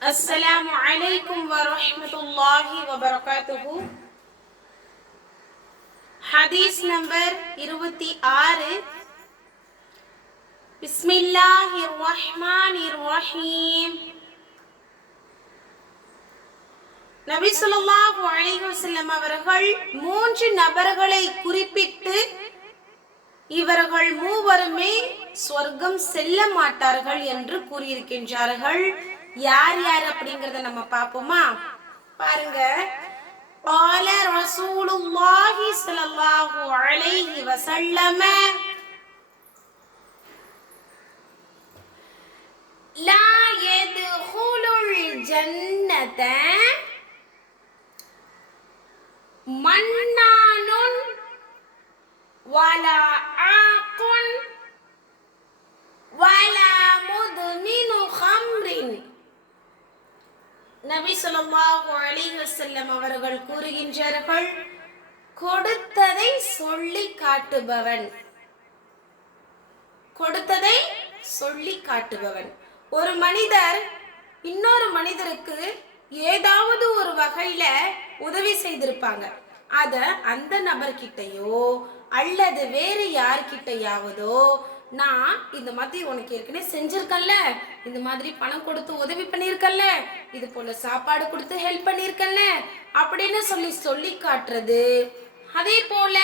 السلام عليكم ورحمة الله وبركاته. حديث نمبر 26. بسم الله الرحمن الرحيم. நபி ஸல்லல்லாஹு அலைஹி வஸல்லம் அவர்கள் 3 நபர்களை குறிப்பிட்டு இவர்கள் மூவருமே சொர்க்கம் செல்ல மாட்டார்கள் என்று கூறியிருக்கின்றார்கள். யார் யார் அப்படிங்கறத நம்ம பாப்போமா? பாருங்க. قال رسول الله صلى الله عليه وسلم لا يدخل الجنة منان ولا عاق ولا مدمن خمر. நபி ஸல்லல்லாஹு அலைஹி வஸல்லம் அவர்கள் கூறுகின்றார்கள், கொடுத்ததை சொல்லி காட்டுபவன், கொடுத்ததை சொல்லி காட்டுபவன். ஒரு மனிதர் இன்னொரு மனிதருக்கு ஏதாவது ஒரு வகையில உதவி செய்திருப்பாங்க. அத அந்த நபர்கிட்டயோ அல்லது வேறு யார்கிட்டயாவதோ, நான் இந்த மாதிரி உனக்கு ஏற்கனவே செஞ்சிருக்கேன்ல, இந்த மாதிரி பணம் கொடுத்து உதவி பண்ணியிருக்கேன்ல, இது போல சாப்பாடு கொடுத்து ஹெல்ப் பண்ணியிருக்கேன்ல அப்படின்னு சொல்லி காட்டுறது. அதே போல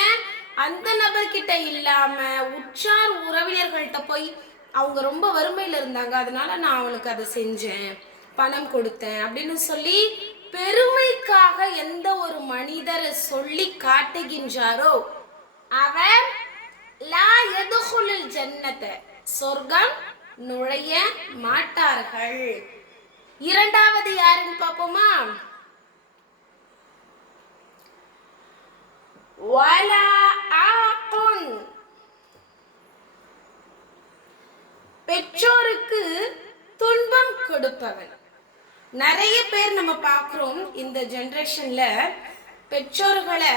அந்த நபர்கிட்ட இல்லாம உற்றார் உறவினர்கள்ட்ட போய், அவங்க ரொம்ப வறுமையில இருந்தாங்க, அதனால நான் அவனுக்கு அதை செஞ்சேன், பணம் கொடுத்தேன் அப்படின்னு சொல்லி பெருமைக்காக எந்த ஒரு மனிதர் சொல்லி காட்டுகின்றாரோ அவர் லா யதுகுலுல் ஜன்னத, சொர்க்கம் நுழைய மாட்டார்கள். இரண்டாவது யாருன்னு பாப்போமா? வலா ஆகுன், பெற்றோருக்கு துன்பம் கொடுப்பவன். நிறைய பேர் நம்ம பார்க்கிறோம் இந்த ஜெனரேஷன்ல, பெற்றோர்களை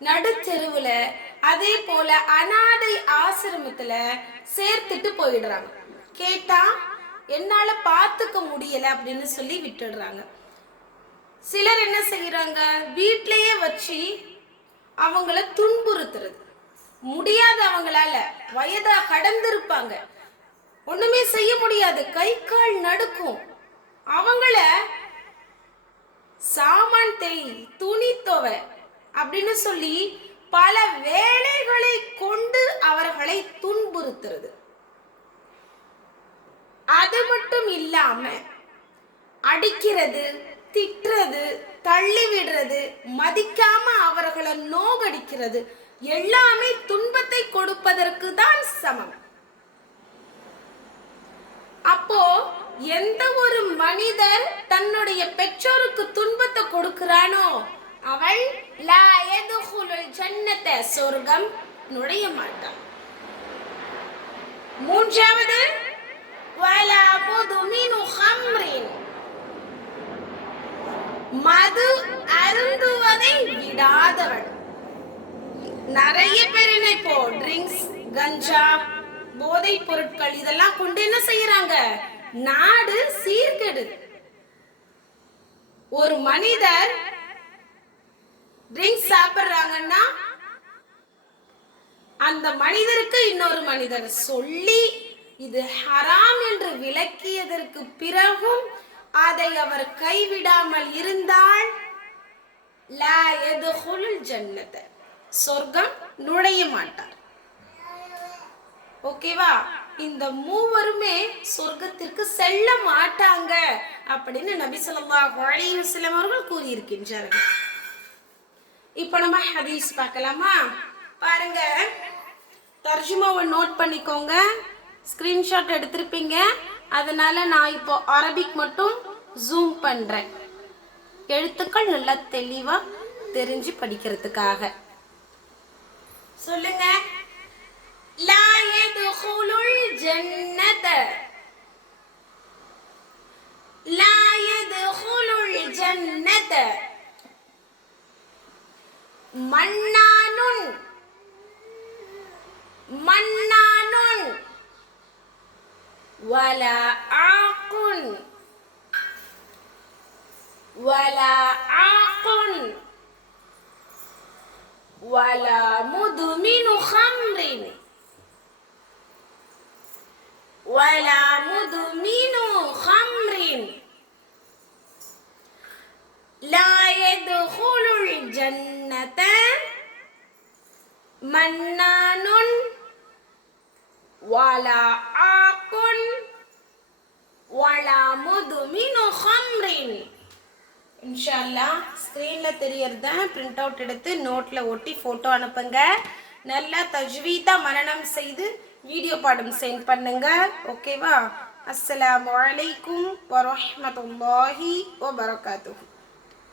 நடுத்தெருவுல அதே போல அனாதை ஆசிரமத்துல சேர்த்துட்டு போயிடுறாங்க. கேட்டா என்னால பார்த்துக்க முடியல அப்படின்னு சொல்லி விட்டுடுறாங்க. சிலர் என்ன செய்யறாங்க, வீட்டிலேயே வச்சு அவங்கள துன்புறுத்துறது. முடியாத, அவங்களால வயதா கடந்திருப்பாங்க, ஒண்ணுமே செய்ய முடியாது, கை கால் நடுக்கும், அவங்கள சாமான் தேய், துணி துவை அப்படின்னு சொல்லி பல வேலைகளை கொண்டு அவர்களை துன்புறுத்துறது. அது மட்டும் இல்லாம அடிக்கிறது, திட்டுறது, தள்ளி விடுறது, மதிக்காம அவர்களை நோகடிக்கிறது, எல்லாமே துன்பத்தை கொடுப்பதற்கு தான் சமம். அப்போ எந்த ஒரு மனிதர் தன்னுடைய பெற்றோருக்கு துன்பத்தை கொடுக்கிறானோ அவன் லா யதுகுலுல் ஜன்னத, சொர்க்கம் நுழைய மாட்டான். மூன்றாவது வலா முதுமினு ஹம்ரின், மது அருந்துவதை விடாதவன். நிறைய பேர் என்ன இப்போ ட்ரிங்க்ஸ், கஞ்சா, போதை பொருட்கள் இதெல்லாம் கொண்டு என்ன செய்யறாங்க, நாடு சீர்கெடுது. ஒரு மனிதர் ட்ரிங்க்ஸ் சாப்பிடுறாங்கன்னா அந்த மனிதருக்கு இன்னொரு மனிதர் சொல்லி இது ஹராம் என்று விளக்கியதற்கு பிறகும் அதை அவர் கைவிடாமல் இருந்தால் லா யதுகுலுல் ஜன்னத, சொர்க்கம் நுழைய மாட்டார். ஓகேவா? இந்த மூவருமே சொர்க்கத்திற்கு செல்ல மாட்டாங்க அப்படின்னு நபி ஸல்லல்லாஹு அலைஹி வஸல்லம் அவர்கள் கூறியிருக்கின்றார்கள். இப்போ நம்ம ஹதீஸ் பார்க்கலாமா? பாருங்க, தர்ஜுமாவை நோட் பண்ணிக்கோங்க, ஸ்கிரீன்ஷாட் எடுத்திருப்பீங்க. அதனால நான் இப்போ அரபிக் மட்டும் ஜூம் பண்றேன், எழுத்துக்கள் நல்லா தெளிவா தெரிஞ்சு படிக்கிறதுக்காக. சொல்லுங்க. லா யதுகுலுல் ஜன்னத, லா யதுகுலுல் ஜன்னத மன்னானுன், மன்னானுன் வலா ஆகுன் ولا عاق ولا مدمن خمر ولا مدمن خمر لا يدخل الجنة منان ولا عاق ولا مدمن خمر. இன்ஷா அல்லாஹ் ஸ்க்ரீனில் தெரியறத பிரிண்ட் அவுட் எடுத்து நோட்டில் ஒட்டி ஃபோட்டோ அனுப்புங்க. நல்லா தஜ்வீதாக மனனம் செய்து வீடியோ பாடம் சென்ட் பண்ணுங்க. ஓகேவா? அஸ்ஸலாமு அலைக்கும் வரஹ்மத்துல்லாஹி வபரகாத்துஹு.